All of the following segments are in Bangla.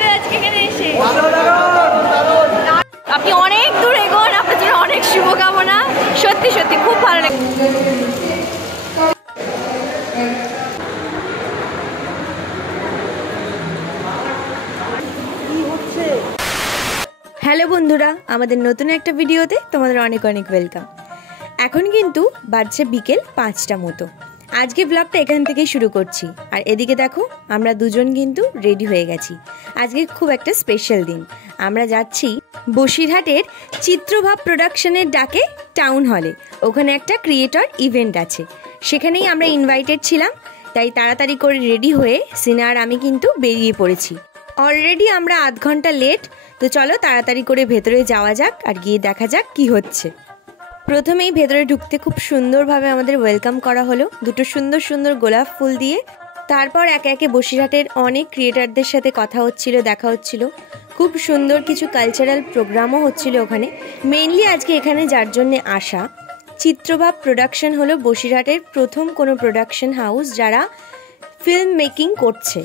লাগবে আজকে এখানে এসে? আপনি অনেক দূর এগোন, আপনার জন্য অনেক শুভকামনা। সত্যি সত্যি খুব ভালো লাগে। হ্যালো বন্ধুরা, আমাদের নতুন একটা ভিডিওতে তোমাদের অনেক অনেক ওয়েলকাম। এখন কিন্তু বাজছে বিকেল 5টা মতো। আজকে ব্লগটা এখান থেকেই শুরু করছি। আর এদিকে দেখো, আমরা দুজন কিন্তু রেডি হয়ে গেছি। আজকে খুব একটা স্পেশাল দিন। আমরা যাচ্ছি বসিরহাটের চিত্রভাব প্রোডাকশনের ডাকে টাউন হলে। ওখানে একটা ক্রিয়েটর ইভেন্ট আছে, সেখানেই আমরা ইনভাইটেড ছিলাম। তাই তাড়াতাড়ি করে রেডি হয়ে সিনা আর আমি কিন্তু বেরিয়ে পড়েছি। অলরেডি আমরা আধ ঘন্টা লেট। তো চলো তাড়াতাড়ি করে ভেতরে যাওয়া যাক আর গিয়ে দেখা যাক কি হচ্ছে। প্রথমেই ভেতরে ঢুকতে খুব সুন্দরভাবে আমাদের ওয়েলকাম করা হলো, দুটো সুন্দর সুন্দর গোলাপ ফুল দিয়ে। তারপর একে একে বসিরহাটের অনেক ক্রিয়েটারদের সাথে কথা হচ্ছিল, দেখা হচ্ছিল। খুব সুন্দর কিছু কালচারাল প্রোগ্রামও হচ্ছিল ওখানে। মেইনলি আজকে এখানে যার জন্যে আসা, চিত্রভাব প্রোডাকশন হলো বসিরহাটের প্রথম কোনো প্রোডাকশন হাউস যারা ফিল্ম মেকিং করছে।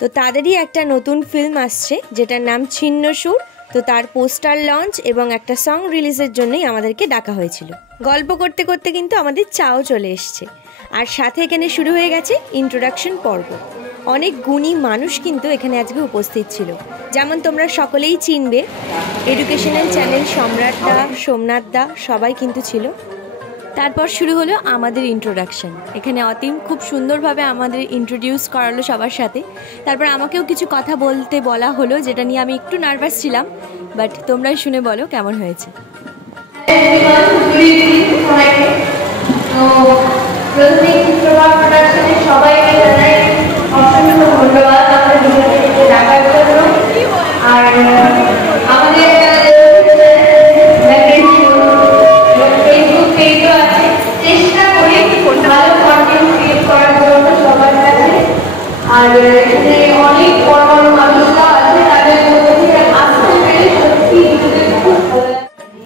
তো তাদেরই একটা নতুন ফিল্ম আসছে যেটার নাম ছিন্ন সুর। তো তার পোস্টার লঞ্চ এবং একটা সং রিলিজের জন্যই আমাদেরকে ডাকা হয়েছিল। গল্প করতে করতে কিন্তু আমাদের চাও চলে এসছে। আর সাথে এখানে শুরু হয়ে গেছে ইন্ট্রোডাকশন পর্ব। অনেক গুণী মানুষ কিন্তু এখানে আজকে উপস্থিত ছিল, যেমন তোমরা সকলেই চিনবে। এডুকেশনাল চ্যানেল সম্রাটদা, সোমনাথদা সবাই কিন্তু ছিল। তারপর শুরু হলো আমাদের ইন্ট্রোডাকশন। এখানে অতীম খুব সুন্দরভাবে আমাদের ইন্ট্রোডিউস করালো সবার সাথে। তারপর আমাকেও কিছু কথা বলতে বলা হলো, যেটা নিয়ে আমি একটু নার্ভাস ছিলাম, বাট তোমরাই শুনে বলো কেমন হয়েছে।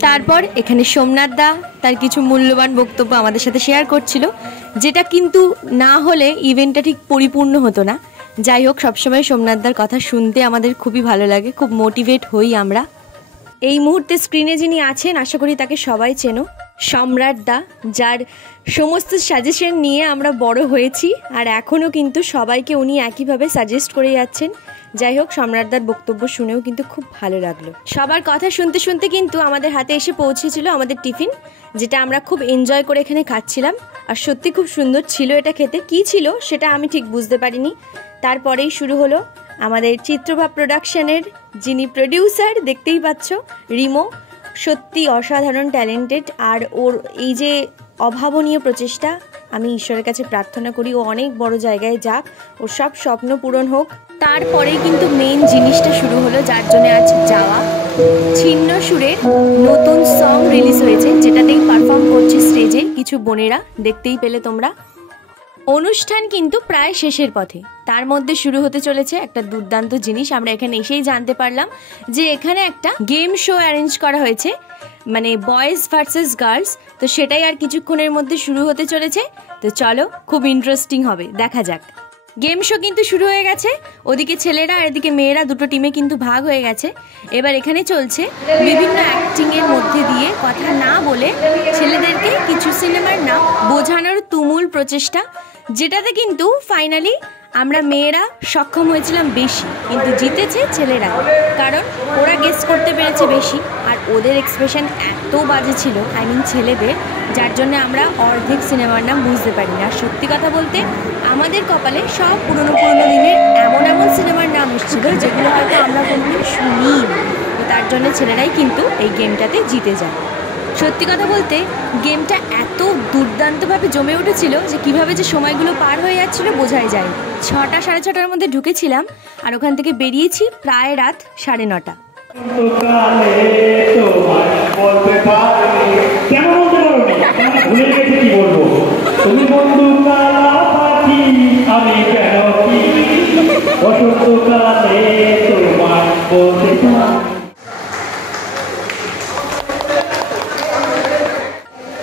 তারপর এখানে সোমনাথদা তার কিছু মূল্যবান বক্তব্য আমাদের সাথে শেয়ার করছিল, যেটা কিন্তু না হলে ইভেন্টটা ঠিক পরিপূর্ণ হতো না। যাই হোক, সবসময় সোমনাথদার কথা শুনতে আমাদের খুবই ভালো লাগে, খুব মোটিভেট হই আমরা। এই মুহূর্তে স্ক্রিনে যিনি আছেন আশা করি তাকে সবাই চেনো, সম্রাটদা, যার সমস্ত সাজেশন নিয়ে আমরা বড় হয়েছি। আর এখনও কিন্তু সবাইকে উনি একইভাবে সাজেস্ট করে যাচ্ছেন। যাই হোক, সম্রাটদার বক্তব্য শুনেও কিন্তু খুব ভালো লাগলো। সবার কথা শুনতে শুনতে কিন্তু আমাদের হাতে এসে পৌঁছেছিল আমাদের টিফিন, যেটা আমরা খুব এনজয় করে এখানে খাচ্ছিলাম। আর সত্যি খুব সুন্দর ছিল এটা খেতে। কী ছিল সেটা আমি ঠিক বুঝতে পারিনি। তারপরেই শুরু হলো আমাদের চিত্রভাব প্রোডাকশনের যিনি প্রডিউসার, দেখতেই পাচ্ছ, রিমো। সত্যি অসাধারণ ট্যালেন্টেড। আর ওর এই যে অভাবনীয় প্রচেষ্টা, আমি ঈশ্বরের কাছে প্রার্থনা করি ও অনেক বড় জায়গায় যাক, ওর সব স্বপ্ন পূরণ হোক। তারপরেই কিন্তু মেইন জিনিসটা শুরু হলো, যার জন্য আজ যাওয়া। ছিন্ন সুরের নতুন সং রিলিজ হয়েছে, যেটাতেই পারফর্ম করছে স্টেজে কিছু বোনেরা, দেখতেই পেলে তোমরা। অনুষ্ঠান কিন্তু প্রায় শেষের পথে। তার মধ্যে শুরু হতে চলেছে একটা দুর্দান্ত জিনিস। আমরা এখানে এসেই জানতে পারলাম যে এখানে একটা গেম শো অ্যারেঞ্জ করা হয়েছে, মানে বয়েজ ভার্সেস গার্লস। তো সেটাই আর কিছুক্ষণের মধ্যে শুরু হতে চলেছে। তো চলো, খুব ইন্টারেস্টিং হবে, দেখা যাক। গেম শো কিন্তু শুরু হয়ে গেছে। ওদিকে ছেলেরা আর এদিকে মেয়েরা দুটো টিমে কিন্তু ভাগ হয়ে গেছে। এবার এখানে চলছে বিভিন্ন অ্যাক্টিংয়ের মধ্যে দিয়ে কথা না বলে ছেলেদেরকে কিছু সিনেমার নাম বোঝানোর তুমুল প্রচেষ্টা, যেটাতে কিন্তু ফাইনালি আমরা মেয়েরা সক্ষম হয়েছিলাম বেশি, কিন্তু জিতেছে ছেলেরা, কারণ ওরা গেস করতে পেরেছে বেশি। আর ওদের এক্সপ্রেশন এত বাজে ছিল, আই মিন ছেলেদের, যার জন্য আমরা অর্ধেক সিনেমার নাম বুঝতে পারি না। আর সত্যি কথা বলতে আমাদের কপালে সব পুরনো দিনের এমন এমন সিনেমার নাম এসেছিল যেগুলো হয়তো আমরা কোনোদিন শুনি। তো তার জন্য ছেলেরাই কিন্তু এই গেমটাতে জিতে যায়। সত্যি কথা বলতে গেমটা এত দুর্দান্তভাবে জমে উঠেছিল যে কিভাবে যে সময়গুলো পার হয়ে যাচ্ছিল বোঝাই যায়। 6টা সাড়ে 6টার মধ্যে ঢুকেছিলাম আর ওখান থেকে বেরিয়েছি প্রায় রাত 9:30।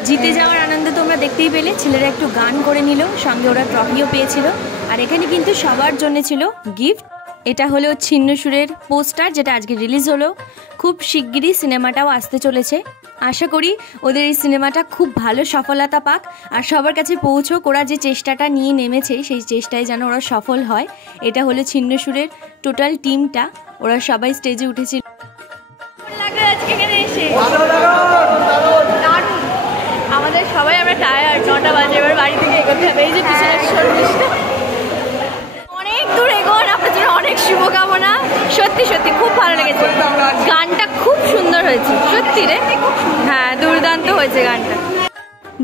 জিতে যাওয়ার আনন্দ তোমরা দেখতেই পেলে। ছেলেরা একটু গান করে নিল, সঙ্গে ওরা ট্রফিও পেয়েছিল। আর এখানে কিন্তু সবার জন্য ছিল গিফট। এটা হলো ছিন্নসুরের পোস্টার, যেটা আজকে রিলিজ হলো। খুব শিগগিরই সিনেমাটাও আসতে চলেছে। আশা করি ওদের এই সিনেমাটা খুব ভালো সফলতা পাক আর সবার কাছে পৌঁছোক। ওরা যে চেষ্টাটা নিয়ে নেমেছে সেই চেষ্টায় যেন ওরা সফল হয়। এটা হলো ছিন্নসুরের টোটাল টিমটা, ওরা সবাই স্টেজে উঠেছিল। আমাদের সবাই আমরা টায়ার্ড, 9টা বাজে, এবার বাড়ি থেকে এগোতে হবে। এই যে পিছনে অনেক দূর এগোন, আপনার জন্য অনেক শুভকামনা। সত্যি সত্যি খুব ভালো লেগেছে, গানটা খুব সুন্দর হয়েছে সত্যি রে। হ্যাঁ, দুর্দান্ত হয়েছে গানটা,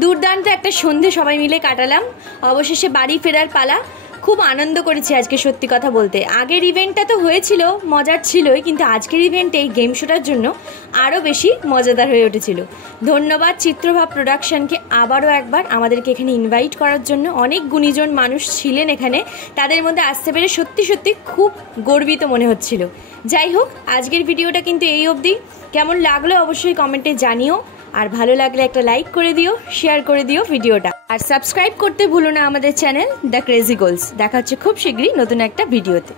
দুর্দান্ত একটা সন্ধে সবাই মিলে কাটালাম। অবশেষে বাড়ি ফেরার পালা। খুব আনন্দ করেছি আজকে, সত্যি কথা বলতে। আগের ইভেন্টটা তো হয়েছিল, মজার ছিলই, কিন্তু আজকের ইভেন্টে এই গেম শোটার জন্য আরও বেশি মজাদার হয়ে উঠেছিল। ধন্যবাদ চিত্রভাব প্রোডাকশনকে আবারও একবার আমাদেরকে এখানে ইনভাইট করার জন্য। অনেক গুণীজন মানুষ ছিলেন এখানে, তাদের মধ্যে আসতে পেরে সত্যি সত্যি খুব গর্বিত মনে হচ্ছিল। যাই হোক, আজকের ভিডিওটা কিন্তু এই অবধি। কেমন লাগলো অবশ্যই কমেন্টে জানিও, আর ভালো লাগলে একটা লাইক করে দিও, শেয়ার করে দিও ভিডিওটা, আর সাবস্ক্রাইব করতে ভুলো না আমাদের চ্যানেল দ্য ক্রেজি গোলস। দেখা হচ্ছে খুব শীঘ্রই নতুন একটা ভিডিওতে।